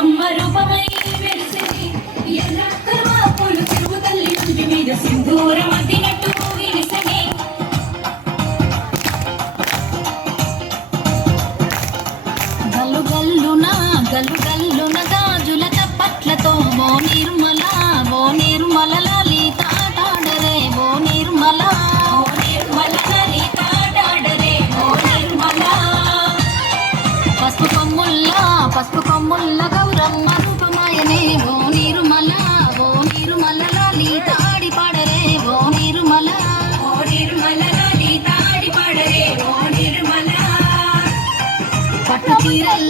అమ్మ రూపమై వెలిసింది ఎర్రక్కవ పూలు తిరుగు తల్లి నుండి మీద సింధూరం అద్దినట్టు విలిసనే గల్లు గల్లున గాజుల చప్పట్లతో ఓ నిర్మల లలితాడరే ఓ నిర్మల లలితాడరే ఓ నిర్మల పసుపు కొమ్ముల్ల గౌరమ్మ రూపమాయనే ఓ నిర్మల లలితాడి పాడరే ఓ నిర్మల లలితాడి పాడరే ఓ నిర్మల పట్టు చీరల్ల